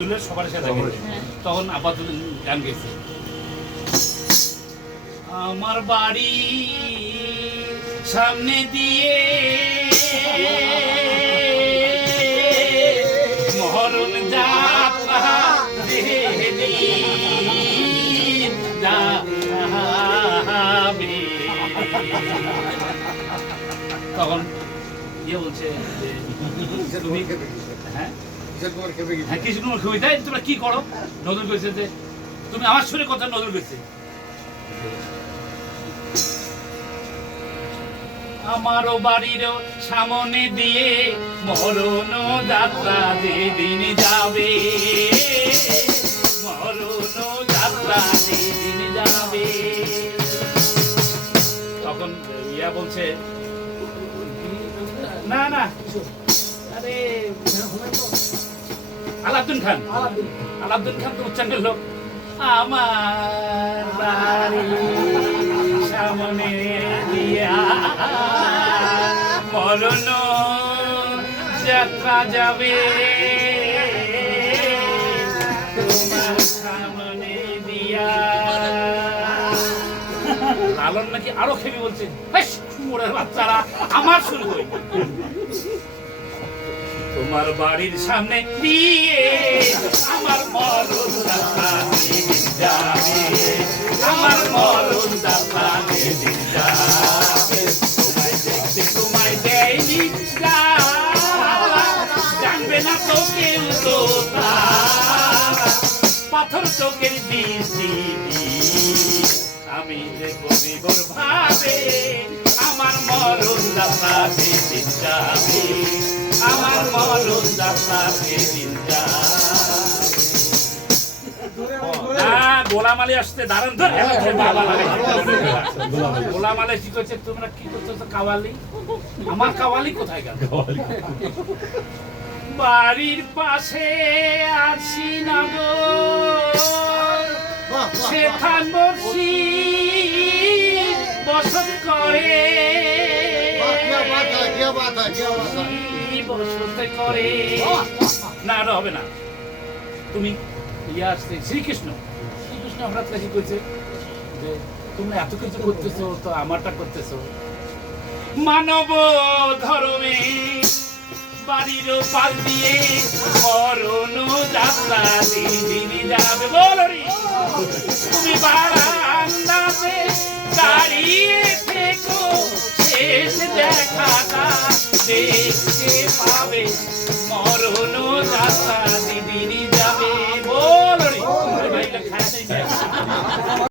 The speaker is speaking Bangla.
সবার সাথে তখন আপাতত গান গেছে আমার বাড়ি সামনে দিয়ে মহরণ যাত্রা তখন ইয়ে বলছে তুমি হ্যাঁ হ্যাঁ কৃষ্ণ কবিতা তোমরা কি করো নজর করেছে যে তুমি আমার শুনে কথা নজর করেছে আমারও বাড়ির সামনে দিয়ে মরণ যাত্রা যেদিন যাবে মরণ যাত্রা যেদিন যাবে তখন ইয়া বলছে না না আরে আলাউদ্দিন খান তো উচ্চাঙ্গের লোক আমার বাড়ি সামনে দিয়া মরণ যাত্রা যাবে তোমার সামনে দিয়া লালন নাকি আরো খেপে বলছে মোড়ের বাচ্চারা আমার শুরু হয়ে তোমার বাড়ির সামনে দিয়ে আমার মরণ যাত্রা যাবে আমার মরণ যাত্রা যাবে তোমায় দেখতে তোমায় দেয়নি জানবে না তো কেউ তো পাথর চোখের দৃষ্টি আমি দেখবো বিবর ভাবে আমার মরণ যাত্রা যাবে আমার মরণ যাত্রা যেদিন গোলাম আলী আসতে দাঁড়ান গোলাম আলী কি করছে তোমরা কি করতেছো কাওয়ালি আমার কাওয়ালি কোথায় গেল বাড়ির পাশে আসি না গো সেখান বসি বসত করে করে না হবে না তুমি ইয়া আসছে শ্রীকৃষ্ণ হঠাৎ কি করছে যে তুমি এত কিছু করতেছো তো আমারটা করতেছো মানব ধর্মে বাড়ির পাল দিয়ে মরণ যাত্রা দিন যাবে বলি তুমি বারান্দাতে দাঁড়িয়ে থেকো শেষ দেখাটা দেখতে পাবে মরণ যাত্রা দিন যাবে বলি